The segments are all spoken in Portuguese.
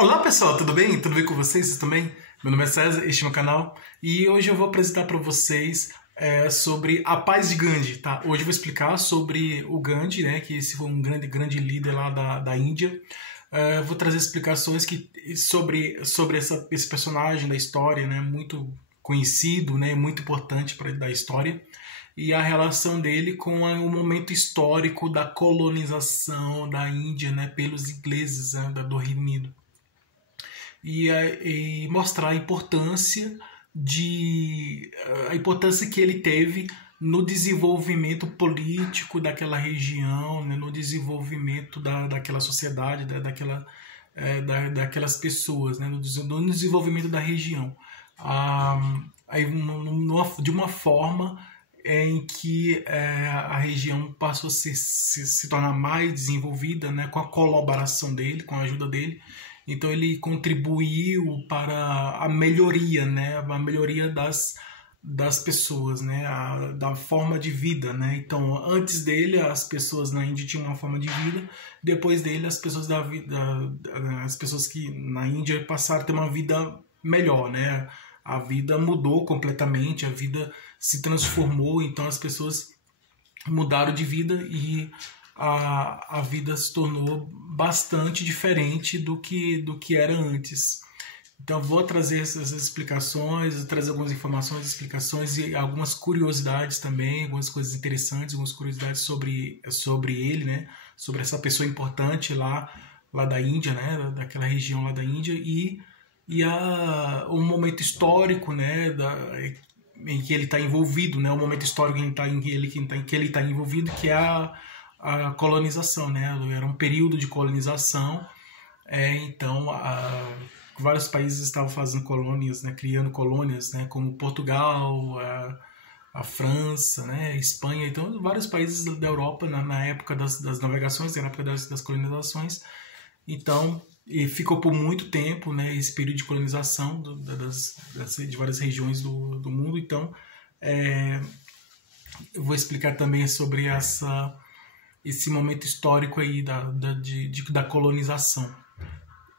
Olá pessoal, tudo bem? Tudo bem com vocês? Vocês também? Meu nome é César, este é meu canal e hoje eu vou apresentar para vocês sobre a paz de Gandhi, tá? Hoje eu vou explicar sobre o Gandhi, né? Que esse foi um grande líder lá da Índia. Vou trazer explicações sobre esse personagem da história, né? Muito conhecido, né? Muito importante da história. E a relação dele com o momento histórico da colonização da Índia, né? Pelos ingleses, né, do Reino Unido. E mostrar a importância que ele teve no desenvolvimento político daquela região, né, no desenvolvimento daquela sociedade, daquelas pessoas, né, no desenvolvimento da região. De uma forma em que a região passou a se tornar mais desenvolvida, né, com a colaboração dele, com a ajuda dele. Então ele contribuiu para a melhoria, né? A melhoria das pessoas, né? Da forma de vida, né? Então antes dele as pessoas na Índia tinham uma forma de vida, depois dele as pessoas que na Índia passaram a ter uma vida melhor, né? A vida mudou completamente, a vida se transformou, então as pessoas mudaram de vida e a vida se tornou bastante diferente do que era antes. Então vou trazer essas explicações, trazer algumas informações, explicações e algumas curiosidades também, algumas coisas interessantes, algumas curiosidades sobre ele, né? Sobre essa pessoa importante lá da Índia, né? Daquela região lá da Índia e um momento histórico, né? Em que ele está envolvido, né? O momento histórico em que ele está envolvido, que é a colonização, né? Era um período de colonização, então vários países estavam fazendo colônias, né? Criando colônias, né? Como Portugal, a França, né? A Espanha, então vários países da Europa na época das navegações, na época das colonizações, então e ficou por muito tempo, né? Esse período de colonização de várias regiões do mundo, então eu vou explicar também sobre esse momento histórico aí da colonização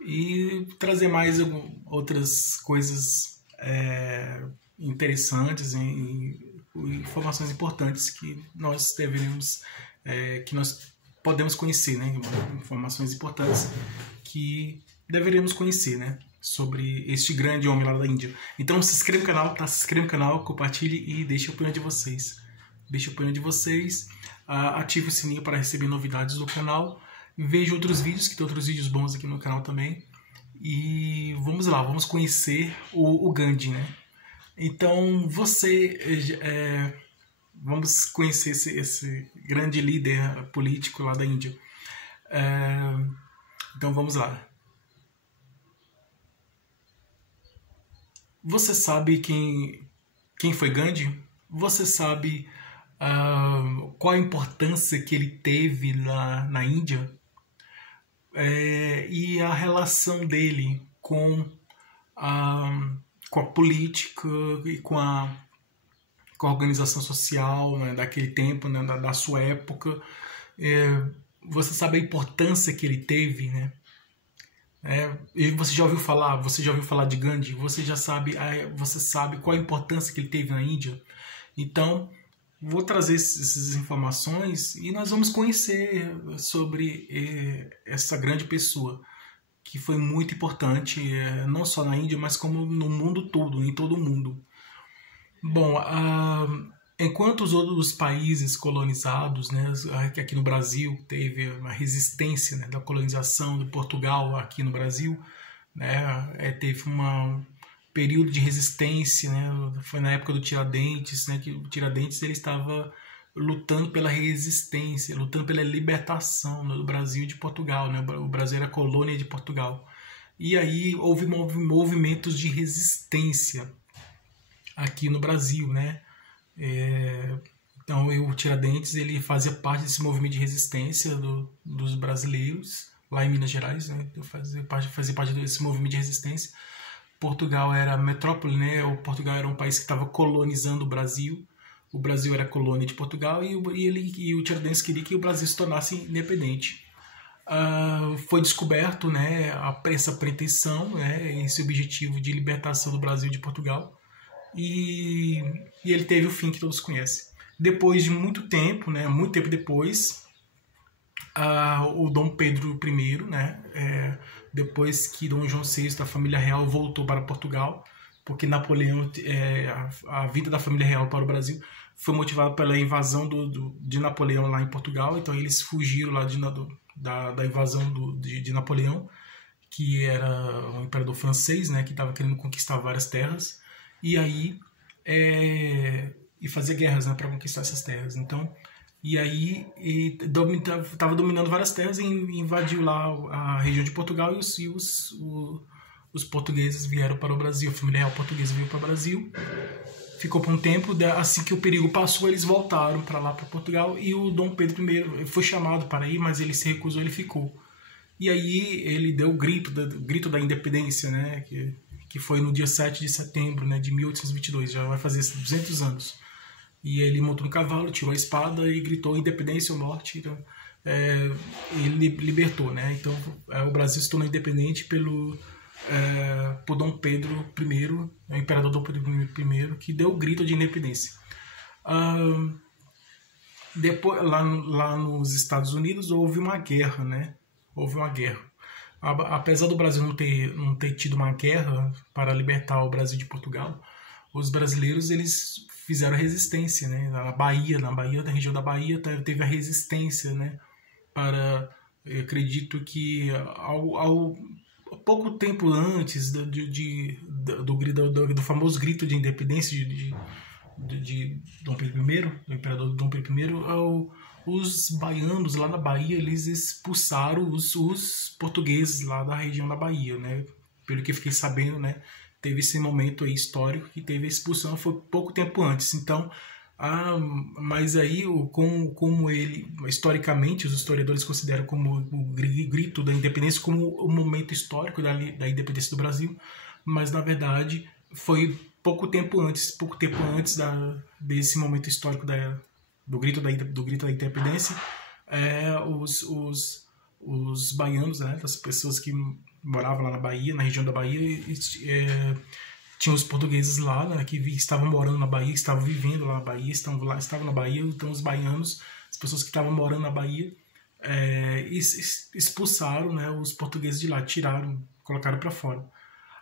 e trazer mais outras coisas interessantes e informações importantes que nós que nós podemos conhecer, né? Informações importantes que deveremos conhecer, né? Sobre este grande homem lá da Índia. Então se inscreva no canal, tá? Se inscreva no canal, compartilhe e deixe a opinião de vocês. Ative o sininho para receber novidades do canal. Veja outros vídeos, que tem outros vídeos bons aqui no canal também. E vamos lá, vamos conhecer o Gandhi, né? Então vamos conhecer esse grande líder político lá da Índia. Então vamos lá. Você sabe quem foi Gandhi? Você sabe qual a importância que ele teve lá na Índia e a relação dele com a política e com a organização social, né, daquele tempo, né, da sua época. Você sabe a importância que ele teve, né? E você já ouviu falar de Gandhi? Você sabe qual a importância que ele teve na Índia? Então vou trazer essas informações e nós vamos conhecer sobre essa grande pessoa que foi muito importante, não só na Índia, mas como no mundo todo, em todo o mundo. Bom, enquanto os outros países colonizados, né, aqui no Brasil teve uma resistência, né, da colonização de Portugal aqui no Brasil, né, teve período de resistência, né? Foi na época do Tiradentes, né? Que o Tiradentes ele estava lutando pela resistência, lutando pela libertação, né, do Brasil e de Portugal, né? O Brasil era colônia de Portugal. E aí houve movimentos de resistência aqui no Brasil, né? Então o Tiradentes ele fazia parte desse movimento de resistência dos brasileiros lá em Minas Gerais, né? Fazia parte desse movimento de resistência. Portugal era a metrópole, né? Portugal era um país que estava colonizando o Brasil era colônia de Portugal e o Tiradentes queria que o Brasil se tornasse independente. foi descoberto, né, essa pretensão, né, esse objetivo de libertação do Brasil de Portugal, e ele teve o fim que todos conhecem. Depois de muito tempo, né, muito tempo depois, o Dom Pedro I, né, depois que Dom João VI, da família real, voltou para Portugal, porque Napoleão, a vinda da família real para o Brasil foi motivada pela invasão de Napoleão lá em Portugal. Então eles fugiram lá da invasão de Napoleão, que era um imperador francês, né, que estava querendo conquistar várias terras, e aí e fazer guerras, né, para conquistar essas terras. Então, e aí estava dominando várias terras e invadiu lá a região de Portugal, e os portugueses vieram para o Brasil, a família real portuguesa veio para o Brasil, ficou por um tempo, assim que o perigo passou, eles voltaram para lá, para Portugal, e o Dom Pedro I foi chamado para ir, mas ele se recusou, ele ficou. E aí ele deu o grito da independência, né, que foi no dia 7 de setembro, né, de 1822, já vai fazer 200 anos. E ele montou no cavalo, tirou a espada e gritou independência ou morte. Então, ele libertou, né? Então o Brasil se tornou independente por Dom Pedro I, o imperador Dom Pedro I, que deu o grito de independência. Depois, lá nos Estados Unidos houve uma guerra, né? Houve uma guerra. Apesar do Brasil não ter tido uma guerra para libertar o Brasil de Portugal, os brasileiros eles fizeram resistência, né? Na região da Bahia, teve a resistência, né? Eu acredito que ao pouco tempo antes do famoso grito de independência de Dom Pedro I, do imperador Dom Pedro I, os baianos lá na Bahia, eles expulsaram os portugueses lá da região da Bahia, né? Pelo que fiquei sabendo, né? Teve esse momento aí histórico que teve a expulsão, foi pouco tempo antes. Então, mas aí, como ele, historicamente, os historiadores consideram como o grito da independência como o momento histórico da independência do Brasil, mas na verdade foi pouco tempo antes desse momento histórico do grito da independência, os baianos, né, as pessoas que moravam lá na Bahia, na região da Bahia, tinham os portugueses lá, né, que estavam morando na Bahia, estavam vivendo lá na Bahia, estavam na Bahia. Então os baianos, as pessoas que estavam morando na Bahia, expulsaram, né, os portugueses de lá, tiraram, colocaram para fora.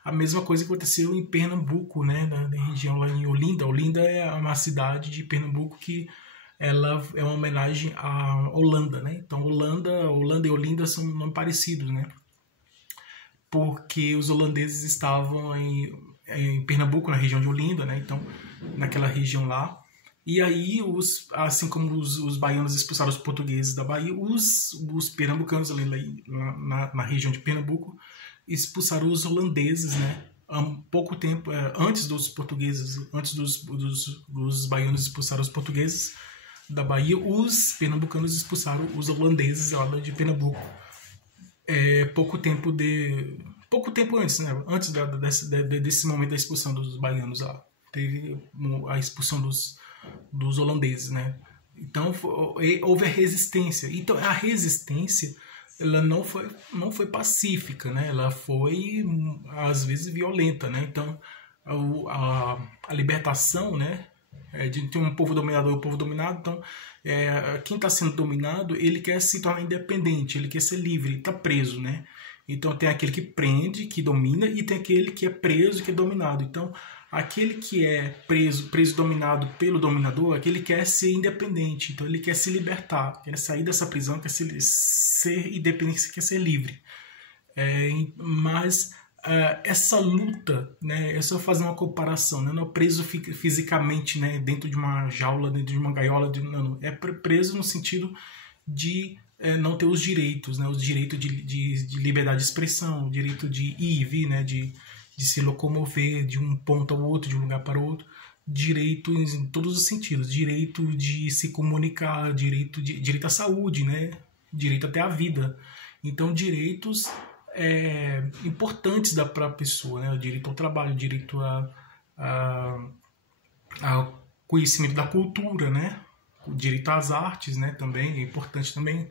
A mesma coisa aconteceu em Pernambuco, né, na região lá em Olinda. Olinda é uma cidade de Pernambuco que ela é uma homenagem à Holanda, né? Então Holanda e Olinda são nomes parecidos, né? Porque os holandeses estavam em Pernambuco, na região de Olinda, né? Então, naquela região lá. E aí, assim como os baianos expulsaram os portugueses da Bahia, os pernambucanos ali na região de Pernambuco expulsaram os holandeses, né? Pouco tempo antes dos portugueses, antes dos baianos expulsaram os portugueses da Bahia, os pernambucanos expulsaram os holandeses lá de Pernambuco. Pouco tempo antes, né? Antes desse momento da expulsão dos baianos lá, teve a expulsão dos holandeses, né? Então houve a resistência. Então a resistência, ela não foi pacífica, né? Ela foi às vezes violenta, né? Então a libertação, né, de um povo dominador e um povo dominado. Então quem está sendo dominado, ele quer se tornar independente, ele quer ser livre, ele está preso, né? Então tem aquele que prende, que domina, e tem aquele que é preso, que é dominado. Então aquele que é preso dominado pelo dominador, aquele quer ser independente, então ele quer se libertar, quer sair dessa prisão, quer ser independente, quer ser livre. Mas essa luta, né, é só fazer uma comparação, né, não é preso fisicamente, né, dentro de uma jaula, dentro de uma gaiola, não, é preso no sentido de não ter os direitos, né, os direitos de liberdade de expressão, o direito de ir e vir, né, de se locomover de um ponto ao outro, de um lugar para o outro, direitos em todos os sentidos, direito de se comunicar, direito à saúde, né, direito até à vida. Então, direitos importantes para a pessoa, né, o direito ao trabalho, o direito ao conhecimento da cultura, né, o direito às artes, né, também é importante também,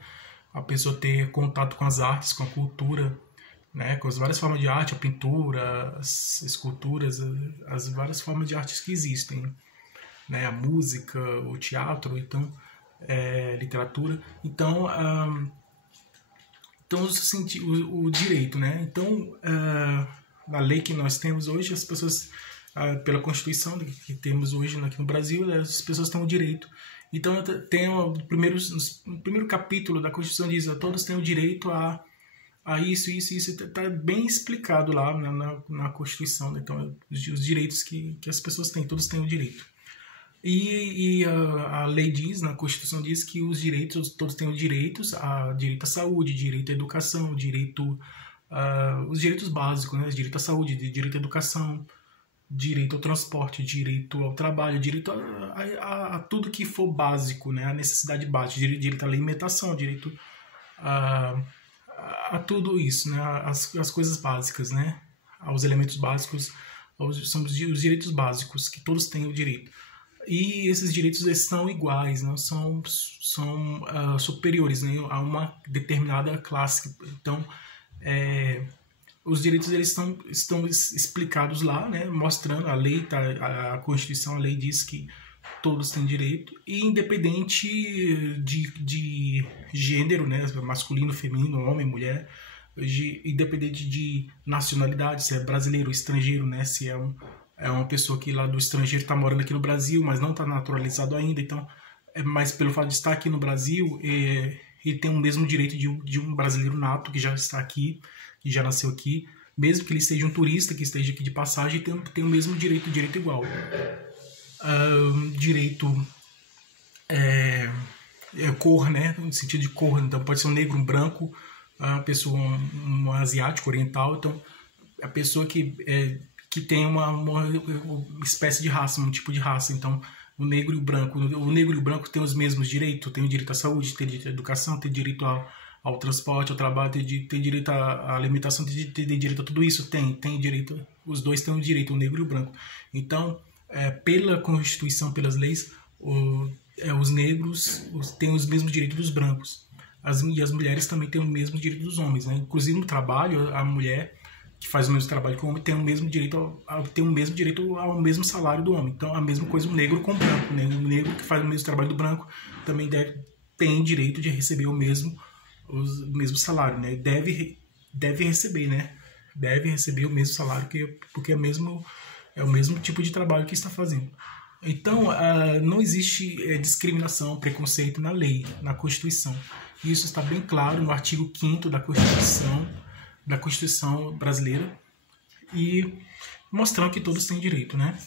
a pessoa ter contato com as artes, com a cultura, né, com as várias formas de arte, a pintura, as esculturas, as várias formas de artes que existem, né, a música, o teatro, então, literatura. Então, o direito, né? Então, na lei que nós temos hoje, as pessoas, pela Constituição que temos hoje aqui no Brasil, as pessoas têm o direito. Então, tem no primeiro capítulo da Constituição diz: todos têm o direito a isso, está bem explicado lá na Constituição, né? Então, os direitos que as pessoas têm, todos têm o direito. E a lei diz, na Constituição diz que os direitos, todos têm os direitos, direito à saúde, direito à educação, os direitos básicos, né? Direito à saúde, direito à educação, direito ao transporte, direito ao trabalho, direito a tudo que for básico, né? A necessidade básica, direito à alimentação, direito a tudo isso, né? As coisas básicas, né? Aos elementos básicos, são os direitos básicos, que todos têm o direito. E esses direitos eles são iguais, não são superiores, né, a uma determinada classe. Então, os direitos eles estão explicados lá, né, mostrando a lei, a Constituição, a lei diz que todos têm direito, e independente de gênero, né, masculino, feminino, homem, mulher, independente de nacionalidade, se é brasileiro ou estrangeiro, né, se é uma pessoa que lá do estrangeiro está morando aqui no Brasil, mas não está naturalizado ainda, então, mas pelo fato de estar aqui no Brasil, ele tem o mesmo direito de um brasileiro nato que já está aqui, que já nasceu aqui, mesmo que ele seja um turista que esteja aqui de passagem, tem o mesmo direito igual. Direito cor, né, no sentido de cor, então pode ser um negro, um branco, uma pessoa, um asiático, oriental, então a pessoa que tem uma espécie de raça, um tipo de raça. Então, o negro e o branco têm os mesmos direitos, tem o direito à saúde, tem direito à educação, tem direito ao transporte, ao trabalho, tem direito à alimentação, tem direito a tudo isso, tem direito, os dois têm o direito, o negro e o branco. Então, pela Constituição, pelas leis, os negros têm os mesmos direitos dos brancos, e as mulheres também têm o mesmo direito dos homens, né? Inclusive no trabalho, a mulher que faz o mesmo trabalho que o homem tem o mesmo direito ao mesmo salário do homem. Então, a mesma coisa o negro com o branco, né? O negro que faz o mesmo trabalho do branco também tem direito de receber o mesmo salário, né? Deve receber, né? Deve receber o mesmo salário, porque é o mesmo tipo de trabalho que está fazendo. Então, não existe discriminação, preconceito na lei, na Constituição. Isso está bem claro no artigo 5º da Constituição brasileira, e mostrando que todos têm direito, né?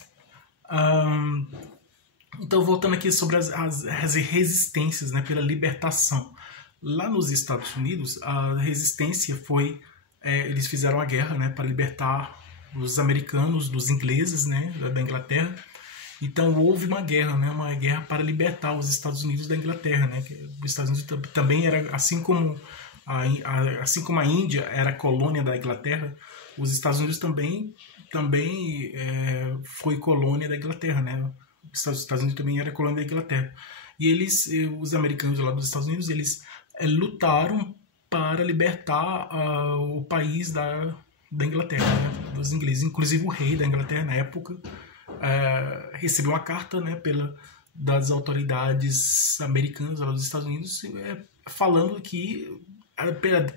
Então, voltando aqui sobre as resistências, né, pela libertação. Lá nos Estados Unidos, a resistência foi... eles fizeram a guerra, né, para libertar os americanos dos ingleses, né, da Inglaterra. Então, houve uma guerra para libertar os Estados Unidos da Inglaterra, né? Os Estados Unidos também era, assim como a Índia era colônia da Inglaterra, os Estados Unidos também foi colônia da Inglaterra, né? Os Estados Unidos também era colônia da Inglaterra. E os americanos lá dos Estados Unidos, eles lutaram para libertar o país da Inglaterra, né? Dos ingleses. Inclusive o rei da Inglaterra, na época, recebeu uma carta, né, das autoridades americanas lá dos Estados Unidos, falando que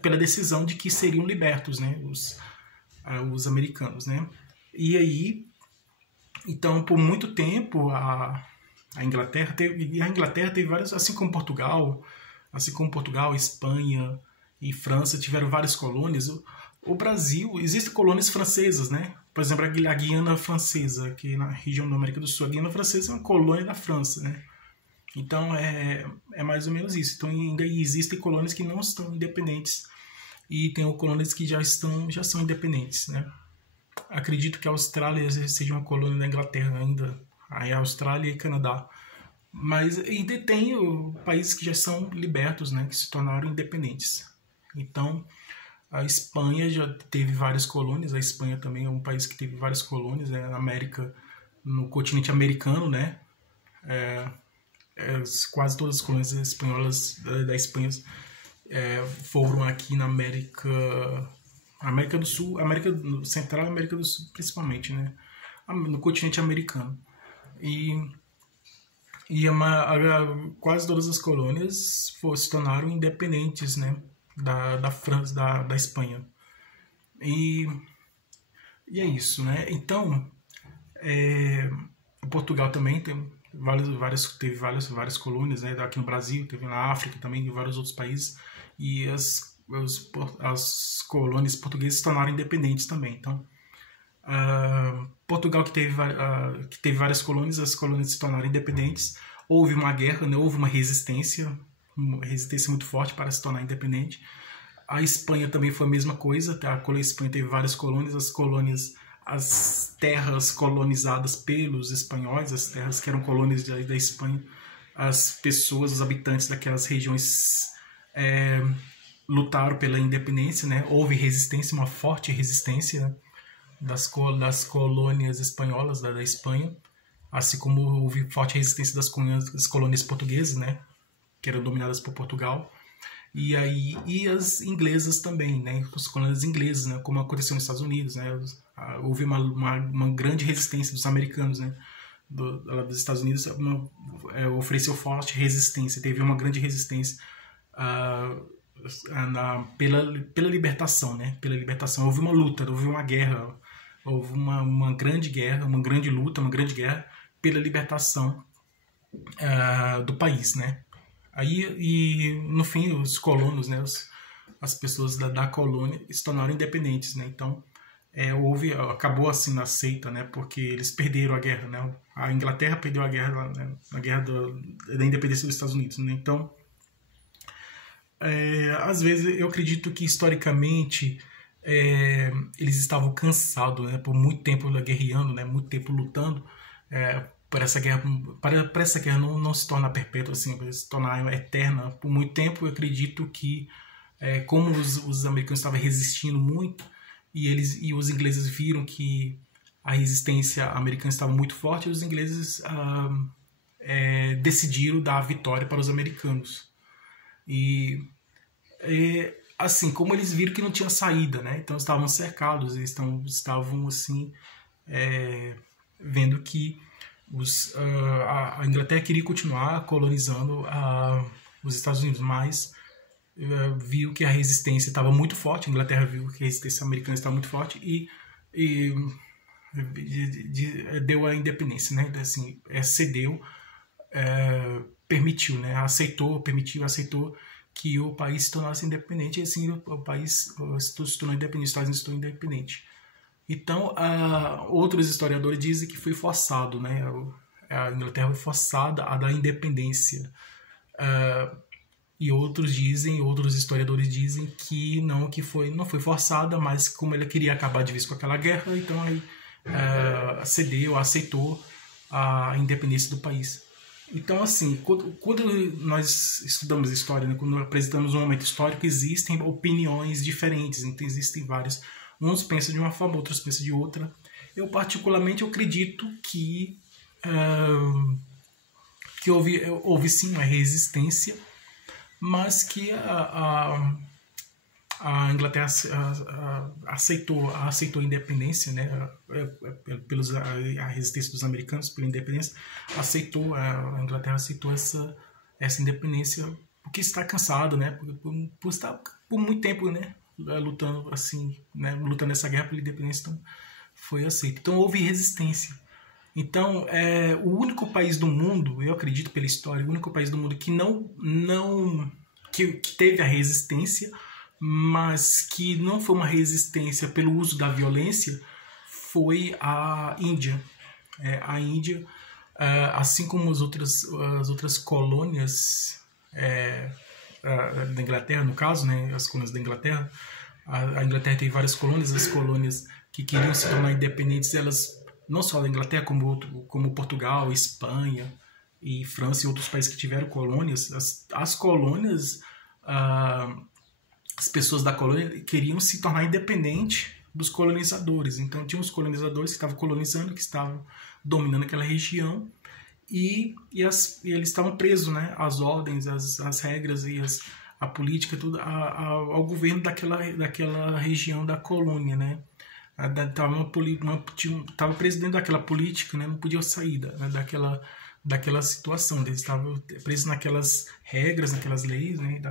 pela decisão de que seriam libertos, né, os americanos, né? E aí, então, por muito tempo a Inglaterra teve vários, assim como Portugal, Espanha e França tiveram várias colônias. O Brasil, existem colônias francesas, né? Por exemplo, a Guiana Francesa, que na região da América do Sul, a Guiana Francesa é uma colônia da França, né? Então, é mais ou menos isso. Então, ainda existem colônias que não estão independentes e tem colônias que já são independentes, né? Acredito que a Austrália seja uma colônia da Inglaterra ainda, aí a Austrália e Canadá. Mas ainda tem países que já são libertos, né? Que se tornaram independentes. Então, a Espanha já teve várias colônias. A Espanha também é um país que teve várias colônias, né? Na América, no continente americano, né? Quase todas as colônias espanholas da Espanha foram aqui na América do Sul, América Central e América do Sul principalmente, né? No continente americano. E quase todas as colônias se tornaram independentes, né? Da França, da Espanha. E é isso, né? Então, Portugal também teve várias colônias, né? Aqui no Brasil, teve na África também, em vários outros países. E as colônias portuguesas se tornaram independentes também. Então, Portugal, que teve várias colônias, as colônias se tornaram independentes. Houve uma guerra, né? Houve uma resistência muito forte para se tornar independente. A Espanha também foi a mesma coisa. A Espanha teve várias colônias. As terras colonizadas pelos espanhóis, as terras que eram colônias da Espanha, as pessoas, os habitantes daquelas regiões lutaram pela independência, né? Houve resistência, uma forte resistência, né? das colônias espanholas da Espanha, assim como houve forte resistência das colônias portuguesas, né? Que eram dominadas por Portugal. E as inglesas também, né? As colônias inglesas, né? Como aconteceu nos Estados Unidos, né? Houve uma grande resistência dos americanos, né? Dos Estados Unidos ofereceu forte resistência, teve uma grande resistência pela libertação, né? Pela libertação. Houve uma luta, houve uma guerra, houve uma grande guerra, uma grande luta, uma grande guerra pela libertação do país, né? E no fim os colonos, né? As pessoas da colônia se tornaram independentes, né? Então acabou assim na seita, né? Porque eles perderam a guerra, né? A Inglaterra perdeu a guerra, né? A guerra da independência dos Estados Unidos, né? Então, às vezes eu acredito que historicamente eles estavam cansados, né? Por muito tempo guerreando, né? Muito tempo lutando para essa guerra não se tornar perpétua, assim, se tornar eterna por muito tempo. Eu acredito que como os americanos estavam resistindo muito e os ingleses viram que a resistência americana estava muito forte, os ingleses decidiram dar a vitória para os americanos. E assim, como eles viram que não tinha saída, né? Então estavam cercados, eles estavam assim vendo que a Inglaterra queria continuar colonizando os Estados Unidos, mas viu que a resistência estava muito forte. A Inglaterra viu que a resistência americana estava muito forte e deu a independência, né? Assim, cedeu, permitiu, né? Aceitou que o país se tornasse independente, e assim o país se tornou independente, os Estados Unidos se tornou independente. Então, outros historiadores dizem que foi forçado, né? A Inglaterra foi forçada a dar independência. E outros historiadores dizem que não foi forçada, mas como ela queria acabar de vez com aquela guerra, então aí aceitou a independência do país. Então, assim, quando nós estudamos história, né, quando apresentamos um momento histórico, existem opiniões diferentes, então existem vários. Uns pensam de uma forma, outros pensam de outra. Eu, particularmente, acredito que houve sim uma resistência, mas que a Inglaterra aceitou a independência, né? A resistência dos americanos pela independência, a Inglaterra aceitou essa independência porque está cansado, né? Por estar por muito tempo, né? Lutando assim, né? Lutando essa guerra pela independência, então foi aceito. Então houve resistência. Então, o único país do mundo, eu acredito pela história, o único país do mundo que que teve a resistência, mas que não foi uma resistência pelo uso da violência, foi a Índia. A Índia, assim como as outras colônias da Inglaterra, no caso, né, as colônias da Inglaterra, a Inglaterra tem várias colônias, as colônias que queriam se tornar independentes, elas, não só da Inglaterra, como Portugal, Espanha e França e outros países que tiveram colônias, as colônias, as pessoas da colônia queriam se tornar independentes dos colonizadores. Então tinha os colonizadores que estavam colonizando, que estavam dominando aquela região, e eles estavam presos, né, às ordens, às regras e a política, tudo, ao governo daquela região da colônia, né? Tava preso dentro daquela política, né? Não podia sair daquela situação. Eles estavam presos naquelas regras, naquelas leis, né?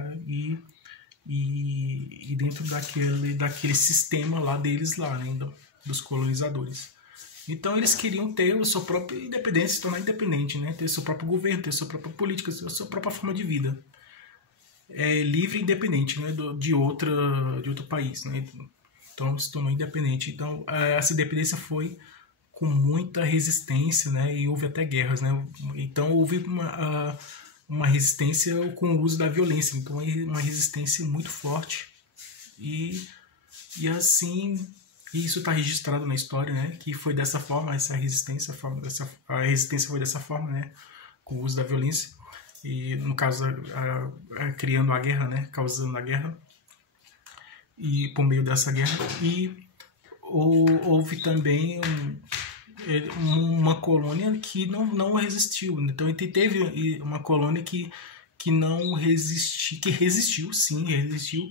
E dentro daquele sistema lá deles, lá, né? Dos colonizadores. Então eles queriam ter a sua própria independência, se tornar independente, né? Ter seu próprio governo, ter sua própria política, a sua própria forma de vida. Livre e independente, né? de outro país, né? Então se tornou independente. Então essa independência foi com muita resistência, né? E houve até guerras, né? Então houve uma resistência com o uso da violência. Então uma resistência muito forte. E assim, isso está registrado na história, né? Que foi dessa forma, essa resistência, a resistência foi dessa forma, né? Com o uso da violência. E no caso criando a guerra, né, causando a guerra, e por meio dessa guerra. E houve também uma colônia que não resistiu. Então teve uma colônia que não resistiu, que resistiu, sim, resistiu,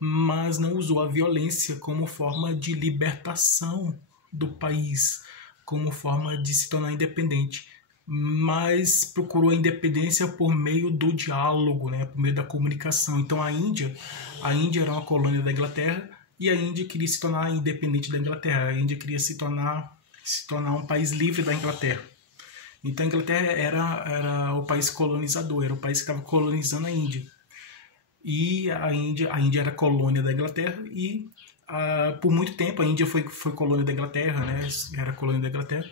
mas não usou a violência como forma de libertação do país, como forma de se tornar independente, mas procurou a independência por meio do diálogo, né, por meio da comunicação. Então a Índia era uma colônia da Inglaterra e a Índia queria se tornar independente da Inglaterra. A Índia queria se tornar um país livre da Inglaterra. Então a Inglaterra era o país colonizador, era o país que estava colonizando a Índia. E a Índia era colônia da Inglaterra e por muito tempo a Índia foi colônia da Inglaterra, né? Era colônia da Inglaterra.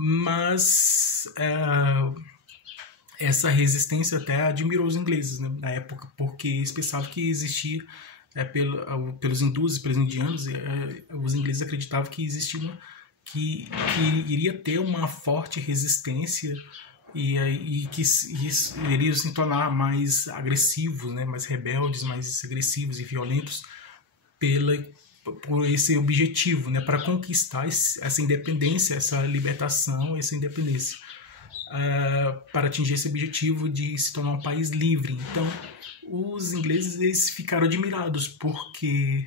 Mas essa resistência até admirou os ingleses, né, na época, porque eles pensavam que existia, pelos hindus e pelos indianos, os ingleses acreditavam que existia que iria ter uma forte resistência e que iriam se tornar mais agressivos, né, mais rebeldes, mais agressivos e violentos por esse objetivo, né, para conquistar essa independência, essa libertação, essa independência, para atingir esse objetivo de se tornar um país livre. Então, os ingleses eles ficaram admirados porque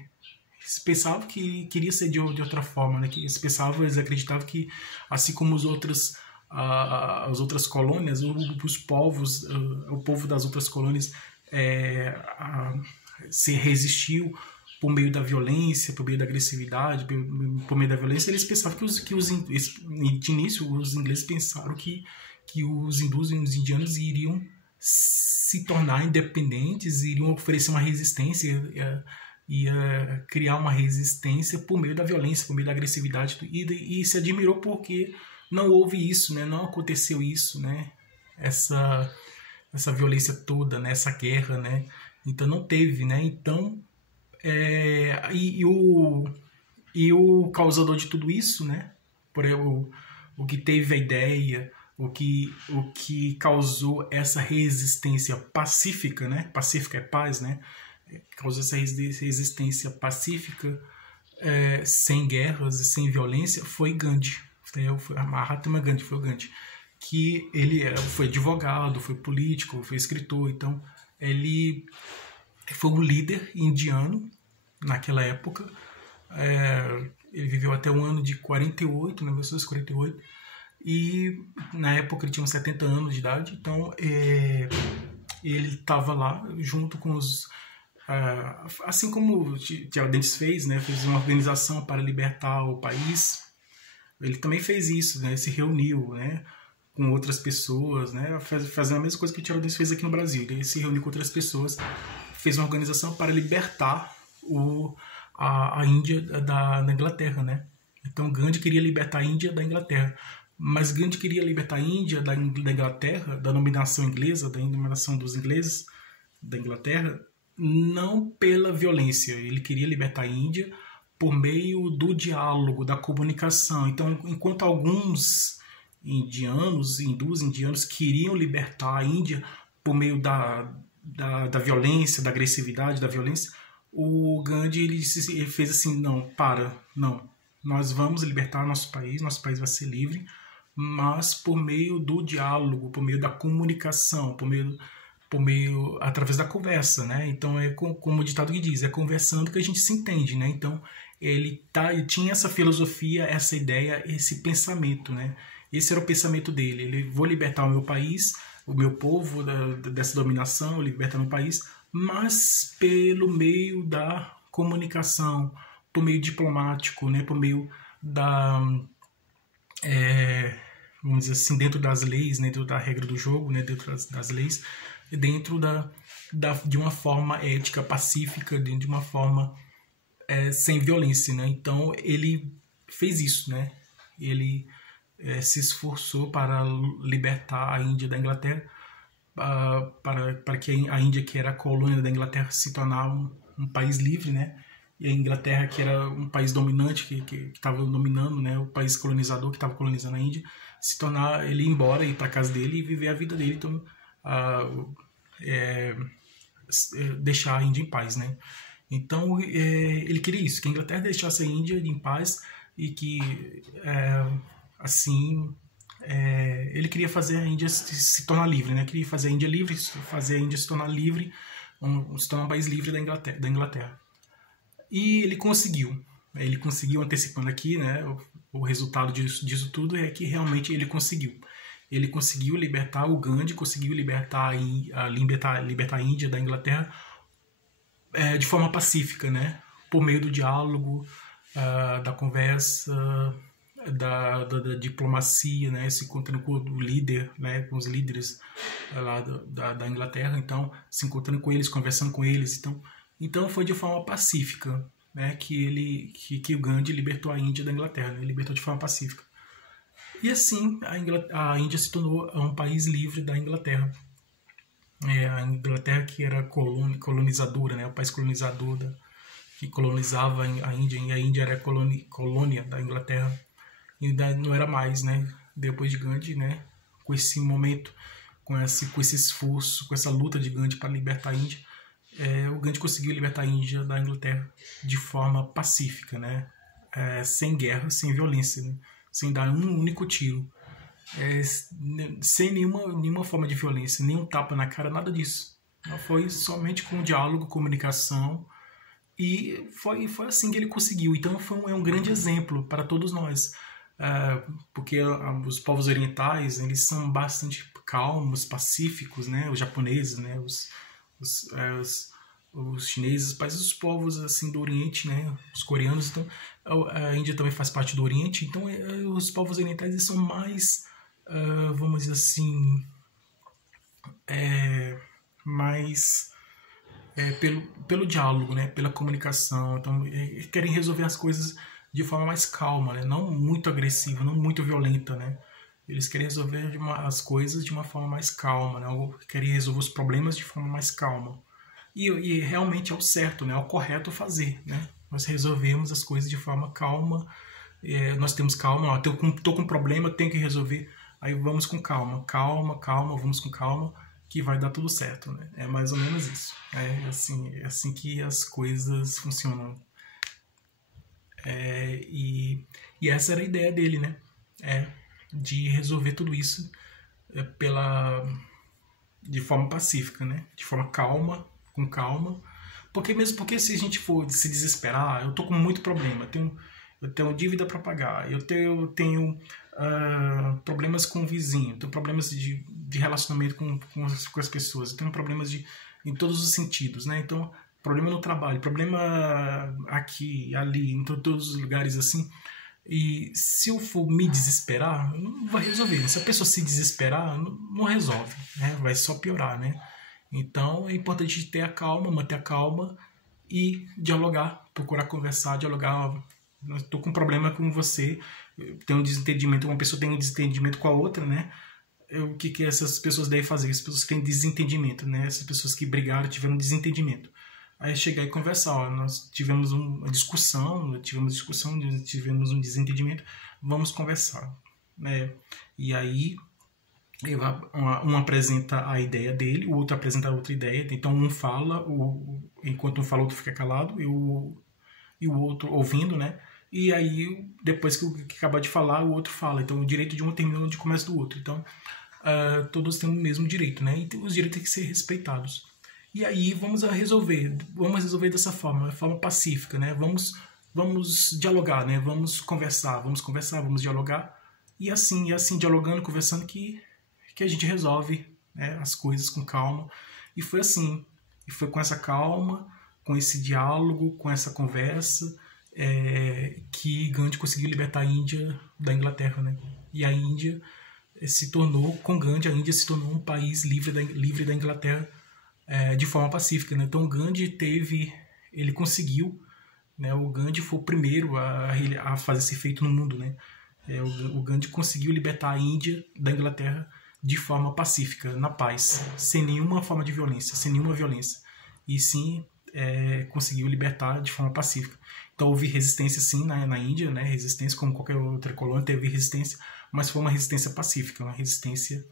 eles pensavam que queria ser de outra forma, né? Eles acreditavam que, assim como as outras colônias, os povos, o povo das outras colônias se resistiu por meio da violência, por meio da agressividade, por meio da violência. Eles pensavam de início, os ingleses pensaram que os hindus e os indianos iriam se tornar independentes, iriam oferecer uma resistência, ia criar uma resistência por meio da violência, por meio da agressividade, e se admirou porque não houve isso, né? Não aconteceu isso, né? Essa violência toda, né? Essa guerra, né? Então não teve, né? Então o causador de tudo isso, né? O que teve a ideia, o que causou essa resistência pacífica, né? Pacífica é paz, né? Causou essa resistência pacífica, sem guerras e sem violência, foi Gandhi. Mahatma Gandhi foi o Gandhi. Que ele foi advogado, foi político, foi escritor. Então, ele foi um líder indiano naquela época. Ele viveu até o ano de 48, 1948. E na época ele tinha uns 70 anos de idade. Então, ele estava lá junto com os... assim como o Tiradentes fez, né, fez uma organização para libertar o país, ele também fez isso, né, se reuniu, né, com outras pessoas, né, fazendo a mesma coisa que o Tiradentes fez aqui no Brasil. Ele se reuniu com outras pessoas, fez uma organização para libertar a Índia da Inglaterra, né. Então Gandhi queria libertar a Índia da Inglaterra, mas Gandhi queria libertar a Índia da Inglaterra, da dominação inglesa, da dominação dos ingleses da Inglaterra, não pela violência. Ele queria libertar a Índia por meio do diálogo, da comunicação. Então, enquanto alguns hindus indianos queriam libertar a Índia por meio da violência, da agressividade, da violência, o Gandhi ele fez assim, não, nós vamos libertar nosso país vai ser livre, mas por meio do diálogo, por meio da comunicação, por meio através da conversa, né? Então como o ditado que diz, é conversando que a gente se entende, né? Então ele tinha essa filosofia, essa ideia, esse pensamento, né? Esse era o pensamento dele. Ele: vou libertar o meu país, o meu povo dessa dominação, libertar o meu país, mas pelo meio da comunicação, por meio diplomático, né? Por meio da vamos dizer assim, dentro das leis, né, dentro da regra do jogo, né, dentro das leis, dentro de uma forma ética, pacífica, dentro de uma forma sem violência, né? Então ele fez isso, né? Ele se esforçou para libertar a Índia da Inglaterra, para que a Índia, que era a colônia da Inglaterra, se tornar um país livre, né? E a Inglaterra, que era um país dominante, que estava dominando, né? O país colonizador que estava colonizando a Índia, se tornar, ele ir embora, ir para casa dele e viver a vida dele, então deixar a Índia em paz, né? Então ele queria isso, que a Inglaterra deixasse a Índia em paz e que assim ele queria fazer a Índia se tornar livre, né? Queria fazer a Índia livre, fazer a Índia se tornar livre, se tornar um país livre da Inglaterra. E ele conseguiu. Ele conseguiu, antecipando aqui, né? O resultado disso tudo é que realmente ele conseguiu. Ele conseguiu libertar o Gandhi, conseguiu libertar a Índia da Inglaterra de forma pacífica, né? Por meio do diálogo, da conversa, da diplomacia, né? Se encontrando com o líder, né? Com os líderes lá da Inglaterra, então se encontrando com eles, conversando com eles, então foi de forma pacífica, né? Que o Gandhi libertou a Índia da Inglaterra, né? Libertou de forma pacífica. E assim a Índia se tornou um país livre da Inglaterra. A Inglaterra, que era colonizadora, né? O país colonizador que colonizava a Índia, e a Índia era colônia da Inglaterra, e ainda não era mais, né? Depois de Gandhi, né? Com esse momento, com esse esforço, com essa luta de Gandhi para libertar a Índia, o Gandhi conseguiu libertar a Índia da Inglaterra de forma pacífica, né? Sem guerra, sem violência, né? Sem dar um único tiro. Sem nenhuma forma de violência, nenhum tapa na cara, nada disso. Foi somente com diálogo, comunicação, e foi assim que ele conseguiu. Então é um grande exemplo para todos nós, porque os povos orientais, eles são bastante calmos, pacíficos, né? Os japoneses, né? Os chineses, os povos assim do Oriente, né? Os coreanos, então a Índia também faz parte do Oriente, então os povos orientais, eles são mais vamos dizer assim, mais pelo diálogo, né? Pela comunicação. Então querem resolver as coisas de forma mais calma, né? Não muito agressiva, não muito violenta, né? Eles querem resolver as coisas de uma forma mais calma, né? Ou querem resolver os problemas de forma mais calma. E realmente é o certo, né? É o correto fazer, né? Nós resolvemos as coisas de forma calma. Nós temos calma. Tô com problema, tenho que resolver. Aí vamos com calma, vamos com calma, que vai dar tudo certo, né? É mais ou menos isso. É assim que as coisas funcionam. E essa era a ideia dele, né? De resolver tudo isso de forma pacífica, né? De forma calma, com calma. Porque se a gente for se desesperar, eu tô com muito problema, eu tenho dívida para pagar, eu tenho problemas com o vizinho, tenho problemas de relacionamento com as pessoas, eu tenho problemas em todos os sentidos, né? Então, problema no trabalho, problema aqui, ali, em todos os lugares assim. E se eu for me desesperar, não vai resolver. Se a pessoa se desesperar, não resolve, né? Vai só piorar, né? Então é importante ter a calma, manter a calma e dialogar, procurar conversar, dialogar. Estou com um problema com você, tem um desentendimento, uma pessoa tem um desentendimento com a outra, né? O que essas pessoas devem fazer? As pessoas que têm desentendimento, né? Essas pessoas que brigaram, tiveram um desentendimento. Aí chegar e conversar, nós tivemos uma discussão, tivemos um desentendimento, vamos conversar, né? E aí um apresenta a ideia dele, o outro apresenta a outra ideia, então um fala, enquanto um fala, o outro fica calado, e o outro ouvindo, né? E aí, depois que acaba de falar, o outro fala. Então, o direito de um termina onde começa do outro. Então, todos têm o mesmo direito, né? E os direitos têm que ser respeitados. E aí vamos resolver dessa forma pacífica, né? Vamos dialogar, né? Vamos conversar, vamos dialogar. E assim dialogando, conversando que a gente resolve, né, as coisas com calma. E foi assim, e foi com essa calma, com esse diálogo, com essa conversa, que Gandhi conseguiu libertar a Índia da Inglaterra, né? E a Índia com Gandhi, a Índia se tornou um país livre da Inglaterra, de forma pacífica, né? Então ele conseguiu, né? O Gandhi foi o primeiro a fazer esse feito no mundo, né? O Gandhi conseguiu libertar a Índia da Inglaterra de forma pacífica, na paz, sem nenhuma forma de violência, sem nenhuma violência. E sim, conseguiu libertar de forma pacífica. Então houve resistência sim na Índia, né? Resistência como qualquer outra colônia teve resistência, mas foi uma resistência pacífica, uma resistência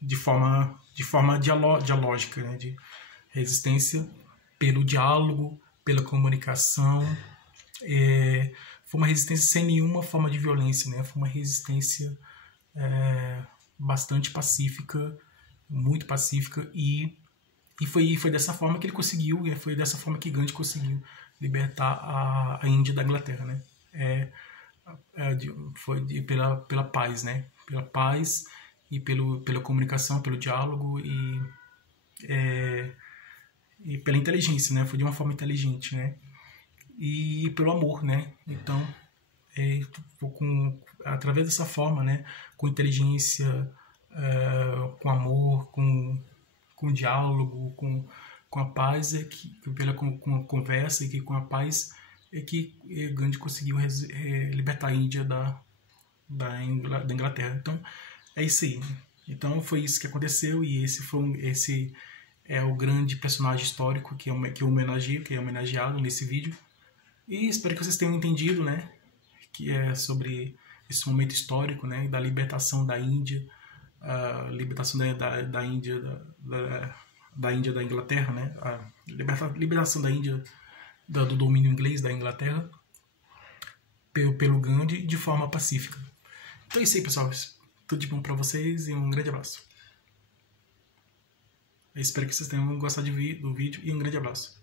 de forma dialógica, né? De resistência pelo diálogo, pela comunicação. Foi uma resistência sem nenhuma forma de violência, né? Foi uma resistência bastante pacífica, muito pacífica, e foi dessa forma que ele conseguiu, foi dessa forma que Gandhi conseguiu libertar a Índia da Inglaterra, né? Foi pela paz, né? Pela paz e pela comunicação, pelo diálogo e pela inteligência, né? Foi de uma forma inteligente, né? E pelo amor, né? Então, através dessa forma, né? Com inteligência, com amor, com diálogo, com a paz, com a conversa, e que com a paz é que Gandhi conseguiu libertar a Índia da Inglaterra. Então, é isso aí. Então, foi isso que aconteceu, e esse é o grande personagem histórico que eu homenageio, que é homenageado nesse vídeo. E espero que vocês tenham entendido, né? Que é sobre esse momento histórico, né? Da libertação da Índia, a libertação da Índia da Índia da Inglaterra, né? A liberação da Índia do domínio inglês da Inglaterra pelo Gandhi de forma pacífica. Então é isso aí, pessoal. Tudo de bom para vocês e um grande abraço. Eu espero que vocês tenham gostado do vídeo e um grande abraço.